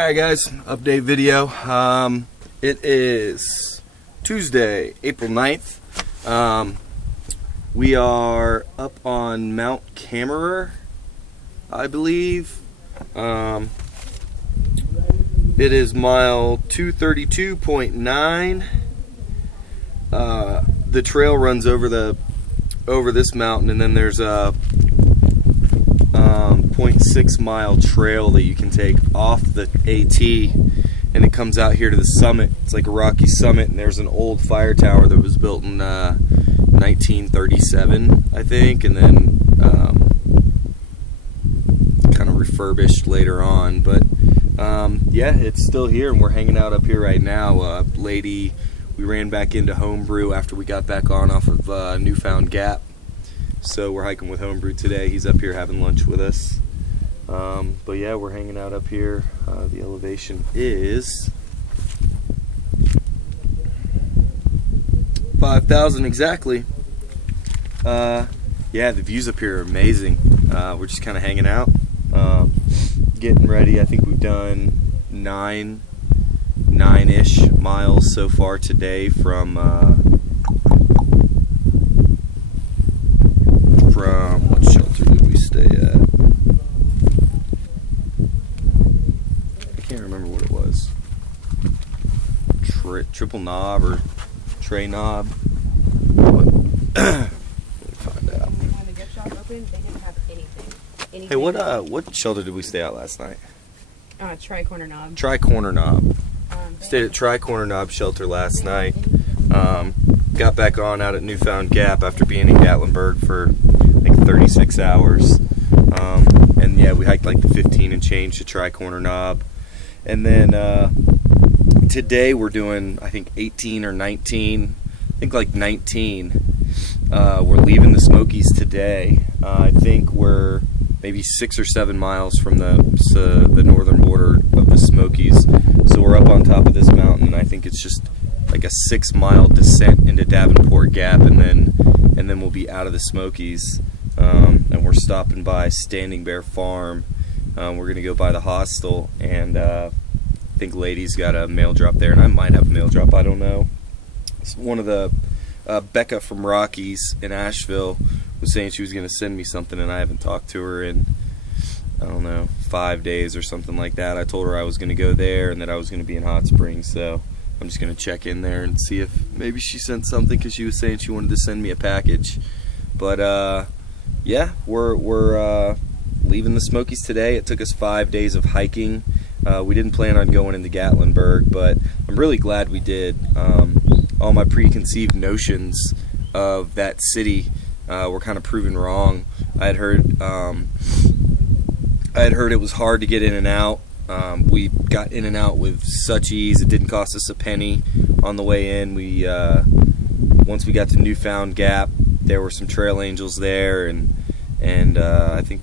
Alright guys, update video. It is Tuesday, April 9th. We are up on Mount Camerer, I believe. It is mile 232.9. The trail runs over this mountain, and then there's a 0.6 mile trail that you can take off the AT, and it comes out here to the summit. It's like a rocky summit, and there's an old fire tower that was built in 1937, I think, and then kind of refurbished later on. But yeah, it's still here, and we're hanging out up here right now. We ran back into Homebrew after we got back on off of Newfound Gap. So we're hiking with Homebrew today. He's up here having lunch with us. But yeah, we're hanging out up here. The elevation is 5,000 exactly. Yeah, the views up here are amazing. We're just kind of hanging out, getting ready. I think we've done nine-ish miles so far today from what shelter did we stay at? I can't remember what it was. Triple Knob or Trey Knob. Let me find out. When the gift shop opened, they didn't have anything. Hey, what shelter did we stay at last night? Tri-Corner Knob. Tri-Corner Knob. Stayed at Tri-Corner Knob shelter last night. Got back on out at Newfound Gap after being in Gatlinburg for like 36 hours. And yeah, we hiked like the 15 and change to Tri-Corner Knob. And then today we're doing, I think, 18 or 19. I think like 19. We're leaving the Smokies today. I think we're maybe 6 or 7 miles from the northern border of the Smokies. So we're up on top of this mountain, and I think it's just like a 6-mile descent into Davenport Gap, and then we'll be out of the Smokies. And we're stopping by Standing Bear Farm. We're gonna go by the hostel, and I think Lady's got a mail drop there, and I might have a mail drop. I don't know. It's one of the Becca from Rockies in Asheville was saying she was gonna send me something, and I haven't talked to her in, I don't know, 5 days or something like that. I told her I was gonna go there and that I was gonna be in Hot Springs, so I'm just gonna check in there and see if maybe she sent something, because she was saying she wanted to send me a package. But yeah, we're leaving the Smokies today. It took us 5 days of hiking. We didn't plan on going into Gatlinburg, but I'm really glad we did. All my preconceived notions of that city were kind of proven wrong. I had heard it was hard to get in and out. We got in and out with such ease. It didn't cost us a penny on the way in. Once we got to Newfound Gap, there were some trail angels there, and I think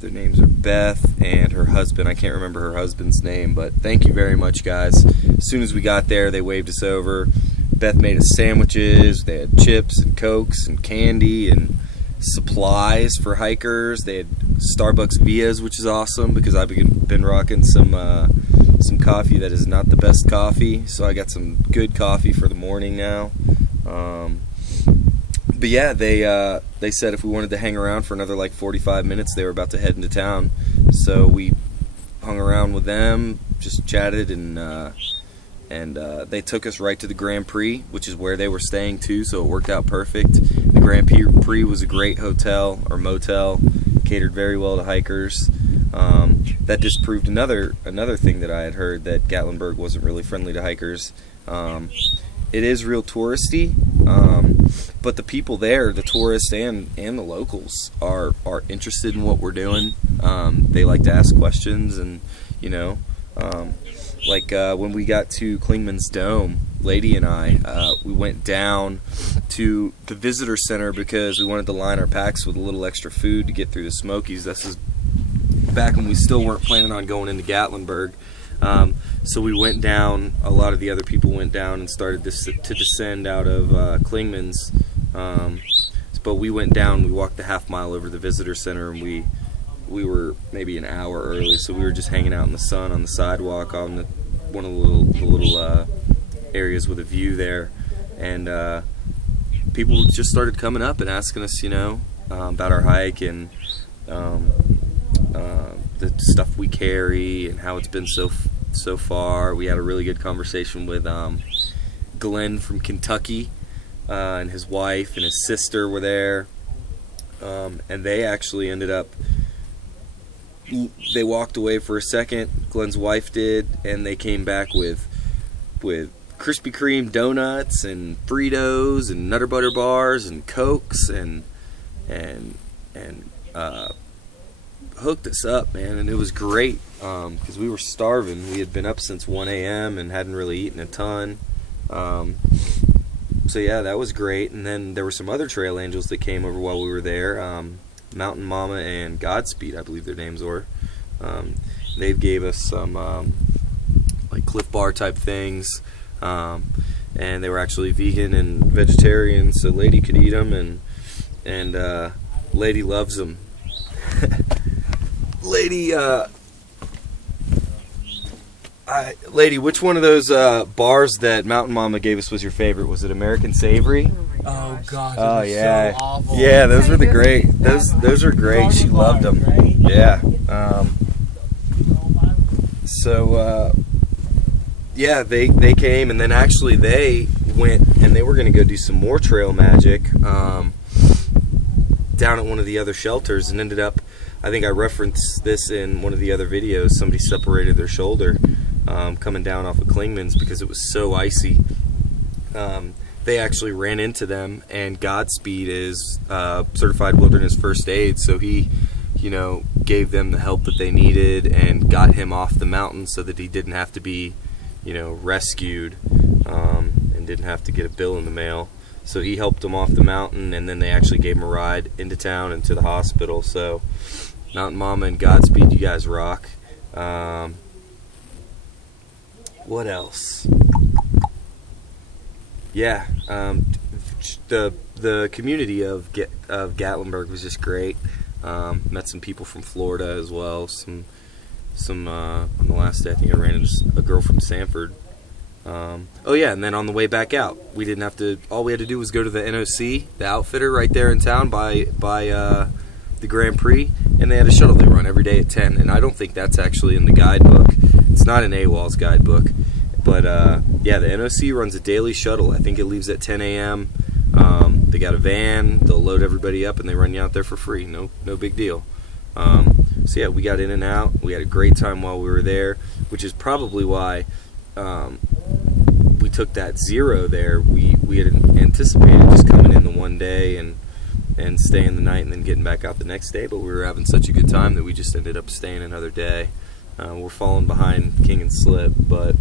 their names are Beth and her husband. I can't remember her husband's name, but thank you very much, guys. As soon as we got there, they waved us over. Beth made us sandwiches. They had chips and Cokes and candy and supplies for hikers. They had Starbucks Vias, which is awesome, because I've been rocking some coffee that is not the best coffee, so I got some good coffee for the morning now. But yeah, they said if we wanted to hang around for another like 45 minutes, they were about to head into town. So we hung around with them, just chatted, and they took us right to the Grand Prix, which is where they were staying too, so it worked out perfect. The Grand Prix was a great hotel or motel, catered very well to hikers. That disproved another thing that I had heard, that Gatlinburg wasn't really friendly to hikers. It is real touristy, but the people there, the tourists and the locals, are interested in what we're doing. They like to ask questions, and you know, like when we got to Clingman's Dome, Lady and I, we went down to the visitor center because we wanted to line our packs with a little extra food to get through the Smokies. This is back when we still weren't planning on going into Gatlinburg. So we went down, a lot of the other people went down and started to descend out of Clingman's. But we went down, we walked the half mile over to the visitor center, and we we were maybe an hour early, so we were just hanging out in the sun on the sidewalk on one of the little areas with a view there, and people just started coming up and asking us, about our hike and the stuff we carry and how it's been so far. We had a really good conversation with Glenn from Kentucky, and his wife and his sister were there, and they actually ended up, they walked away for a second, Glenn's wife did, and they came back with Krispy Kreme donuts and Fritos and Nutter Butter bars and Cokes and hooked us up, man, and it was great, because we were starving. We had been up since 1 a.m. and hadn't really eaten a ton. So yeah, that was great. And then there were some other trail angels that came over while we were there. Mountain Mama and Godspeed, I believe their names were. They gave us some like Cliff Bar type things, and they were actually vegan and vegetarian, so Lady could eat them, and Lady loves them. Lady, which one of those bars that Mountain Mama gave us was your favorite? Was it American Savory? Oh God! Oh yeah, so awful. yeah, those were the great. Those are great. She loved them. Yeah. Yeah, they came, and then actually they went and they were going to go do some more trail magic down at one of the other shelters, and ended up, I think I referenced this in one of the other videos, somebody separated their shoulder coming down off of Klingman's because it was so icy. They actually ran into them, and Godspeed is certified wilderness first aid, so he, gave them the help that they needed and got him off the mountain so that he didn't have to be, rescued, and didn't have to get a bill in the mail. So he helped him off the mountain, and then they actually gave him a ride into town and to the hospital. So Mountain Mama and Godspeed, you guys rock. What else? Yeah, the community of Gatlinburg was just great. Met some people from Florida as well. Some on the last day, I think I ran into a girl from Sanford. Oh yeah, and then on the way back out, we didn't have to. All we had to do was go to the NOC, the outfitter right there in town by the Grand Prix, and they had a shuttle they run every day at 10. And I don't think that's actually in the guidebook. It's not in AWOL's guidebook, but yeah, the NOC runs a daily shuttle. I think it leaves at 10 a.m. They got a van. They'll load everybody up, and they run you out there for free. No big deal. So yeah, we got in and out. We had a great time while we were there, which is probably why we took that 0 there. We had anticipated just coming in the one day and staying the night and then getting back out the next day, but we were having such a good time that we just ended up staying another day. We're falling behind King and Slip, but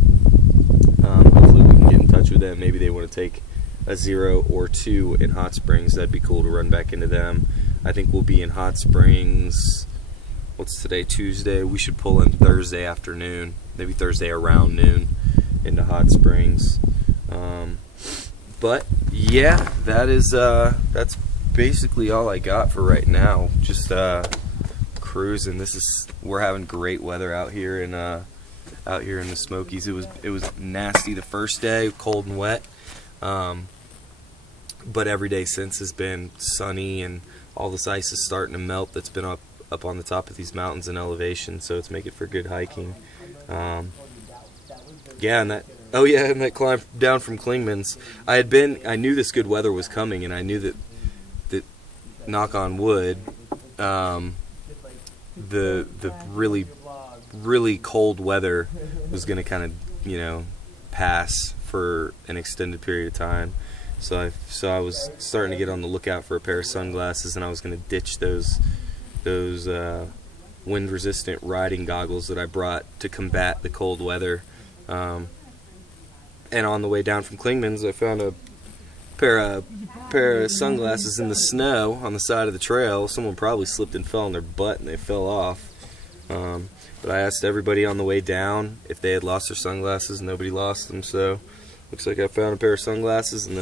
hopefully we can get in touch with them. Maybe they want to take a 0 or 2 in Hot Springs. That'd be cool to run back into them. I think we'll be in Hot Springs, what's today, Tuesday? We should pull in Thursday afternoon, maybe Thursday around noon, into Hot Springs. But yeah, that's basically all I got for right now. Just cruising. We're having great weather out here in the Smokies. It was nasty the first day, cold and wet. But every day since has been sunny, and all this ice is starting to melt that's been up on the top of these mountains in elevation, so it's making for good hiking. Yeah, and that climb down from Klingman's. I knew this good weather was coming, and I knew that knock on wood, the really, really cold weather was going to kind of, pass for an extended period of time. So I was starting to get on the lookout for a pair of sunglasses, and I was going to ditch those wind-resistant riding goggles that I brought to combat the cold weather. And on the way down from Klingman's, I found a pair of sunglasses in the snow on the side of the trail. Someone probably slipped and fell on their butt, and they fell off. But I asked everybody on the way down if they had lost their sunglasses. Nobody lost them, so looks like I found a pair of sunglasses, and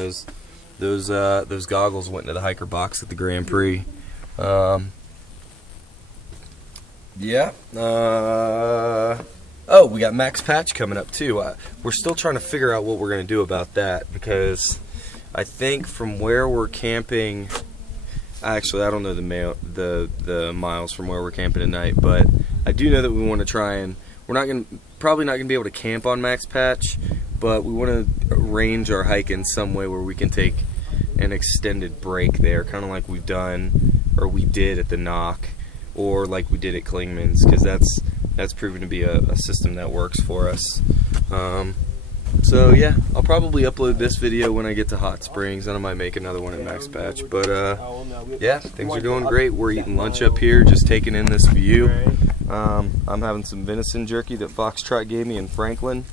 those goggles went into the hiker box at the Grand Prix. Yeah. Oh, we got Max Patch coming up too. We're still trying to figure out what we're going to do about that, because I think from where we're camping, actually I don't know the miles from where we're camping tonight, but I do know that we want to try and probably not going to be able to camp on Max Patch, but we want to arrange our hike in some way where we can take an extended break there, kind of like we did at the Knock, or like we did at Klingman's, because that's proven to be a system that works for us. So yeah, I'll probably upload this video when I get to Hot Springs, and I might make another one at Max Patch. But yeah, things are going great. We're eating lunch up here, just taking in this view. I'm having some venison jerky that Foxtrot gave me in Franklin.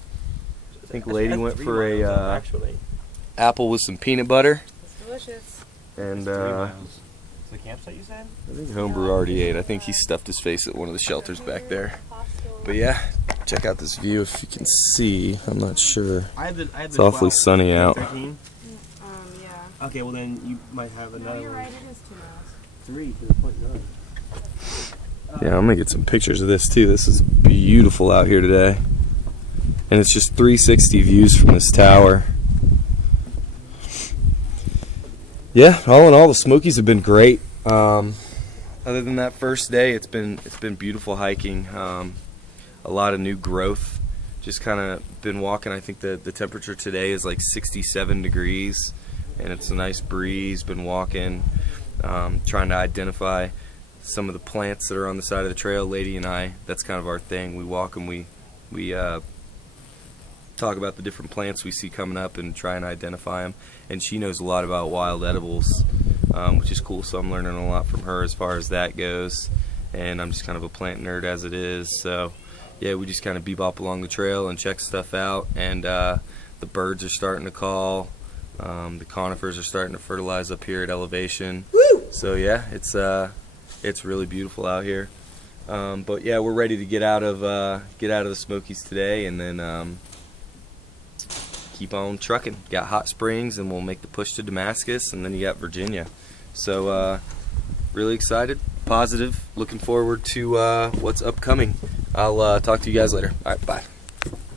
I think Lady went for a apple with some peanut butter. It's delicious. And the campsite you said? I think Homebrew already ate. I think he stuffed his face at one of the shelters back there. But yeah, check out this view if you can see. I'm not sure. It's awfully sunny out. 13? Yeah. Okay, well then you might have No, another you're one. right. It is 2 miles. 3 to the point 9. Yeah, I'm gonna get some pictures of this too. This is beautiful out here today. And it's just 360 views from this tower. Yeah, all in all, the Smokies have been great. Other than that first day, it's been beautiful hiking. A lot of new growth. Just kind of been walking. I think the temperature today is like 67 degrees, and it's a nice breeze. Been walking, trying to identify some of the plants that are on the side of the trail. Lady and I, that's kind of our thing. We walk and we talk about the different plants we see coming up and try and identify them. And she knows a lot about wild edibles, which is cool. So I'm learning a lot from her as far as that goes. And I'm just kind of a plant nerd as it is. So yeah, we just kind of bebop along the trail and check stuff out. And the birds are starting to call. The conifers are starting to fertilize up here at elevation. Woo! So yeah, it's really beautiful out here. But yeah, we're ready to get out of the Smokies today, and then keep on trucking. Got Hot Springs, and we'll make the push to Damascus, and then you got Virginia. So really excited, positive, looking forward to what's upcoming. I'll talk to you guys later. All right, bye.